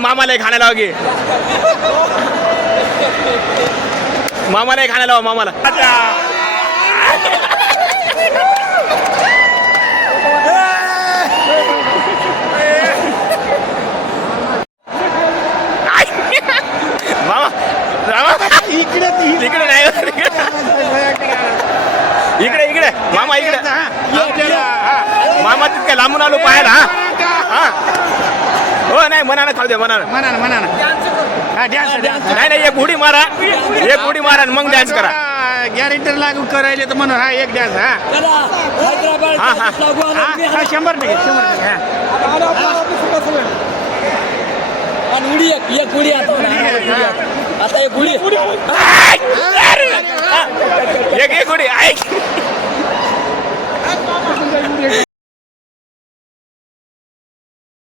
मामाला खाण्याला लावा गे मामाला खाण्याला लावा मामाला मामा इकडे इकडे नाही इकडे इकडे मामा इकडे मामा तितक्या लांबून आलो पाहायला हा हो नाही मनानं खाऊ दे मनानं नाही नाही एक उडी मारा आणि मग डान्स करा गॅरेंटर लागू करायले तर म्हणून हा एक डान्स हा 100% आणि उडी एक उडी आता एक उडी